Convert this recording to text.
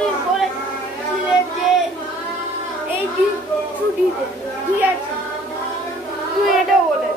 তুই বলেছিলে যে এই দিন ছুটি দে, ঠিক আছে তুই এটা বলে